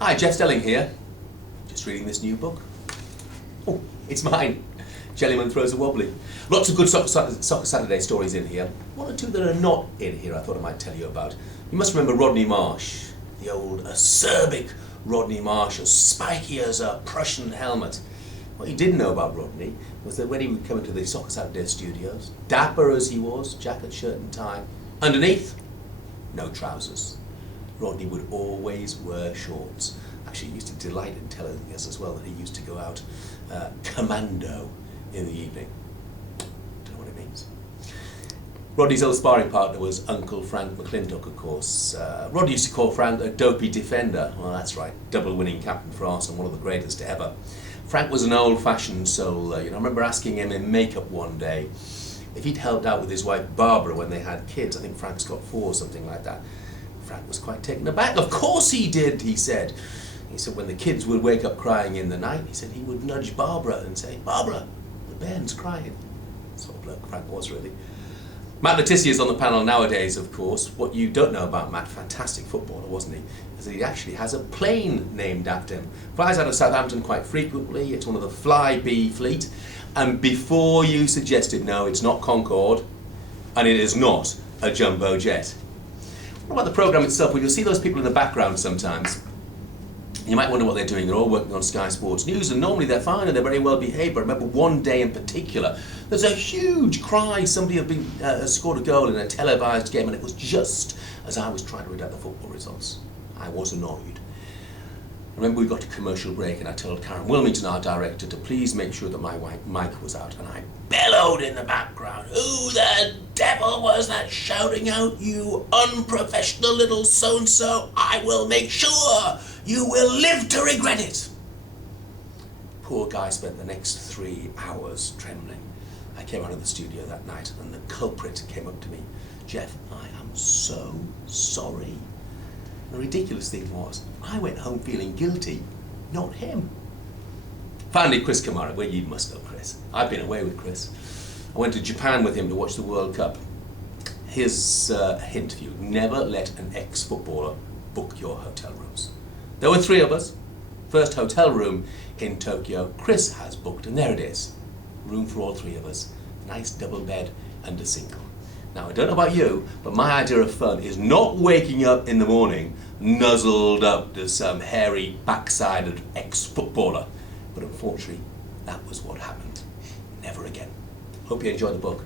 Hi, Jeff Stelling here. Just reading this new book. Oh, it's mine. Jellyman Throws a Wobbly. Lots of good Soccer Saturday stories in here. One or two that are not in here I thought I might tell you about. You must remember Rodney Marsh, the old acerbic Rodney Marsh, as spiky as a Prussian helmet. What you didn't know about Rodney was that when he would come into the Soccer Saturday studios, dapper as he was, jacket, shirt and tie, underneath, no trousers. Rodney would always wear shorts. Actually, he used to delight in telling us as well that he used to go out commando in the evening. Don't know what it means. Rodney's old sparring partner was Uncle Frank McClintock, of course. Rodney used to call Frank a dopey defender. Well, that's right, double winning captain for Arsenal, one of the greatest ever. Frank was an old-fashioned soul. I remember asking him in makeup one day if he'd helped out with his wife Barbara when they had kids. I think Frank's got 4 or something like that. Frank was quite taken aback. Of course he did, he said. He said when the kids would wake up crying in the night, he said he would nudge Barbara and say, "Barbara, the bairn's crying." Sort of bloke Frank was, really. Matt Letizia is on the panel nowadays, of course. What you don't know about Matt, fantastic footballer, wasn't he? Is that he actually has a plane named after him. Flies out of Southampton quite frequently. It's one of the Flybe fleet. And before you suggested, no, it's not Concorde, and it is not a jumbo jet. What about the programme itself? Well, you'll see those people in the background sometimes. You might wonder what they're doing. They're all working on Sky Sports News, and normally they're fine and they're very well behaved. But I remember one day in particular, there's a huge cry. Somebody had scored a goal in a televised game, and it was just as I was trying to read out the football results. I was annoyed. I remember we got to commercial break, and I told Karen Wilmington, our director, to please make sure that my mic was out, and I bellowed in the background, "Who the devil was that shouting out, you unprofessional little so-and-so? I will make sure you will live to regret it." Poor guy spent the next 3 hours trembling. I came out of the studio that night, and the culprit came up to me. "Jeff, I am so sorry." The ridiculous thing was, I went home feeling guilty, not him. Finally, Chris Kamara. Well, you must know Chris. I've been away with Chris. I went to Japan with him to watch the World Cup. His hint for you: never let an ex-footballer book your hotel rooms. There were 3 of us. First hotel room in Tokyo, Chris has booked, and there it is. Room for all 3 of us. Nice double bed and a single. Now, I don't know about you, but my idea of fun is not waking up in the morning nuzzled up to some hairy backsided ex-footballer. But unfortunately, that was what happened. Never again. Hope you enjoy the book.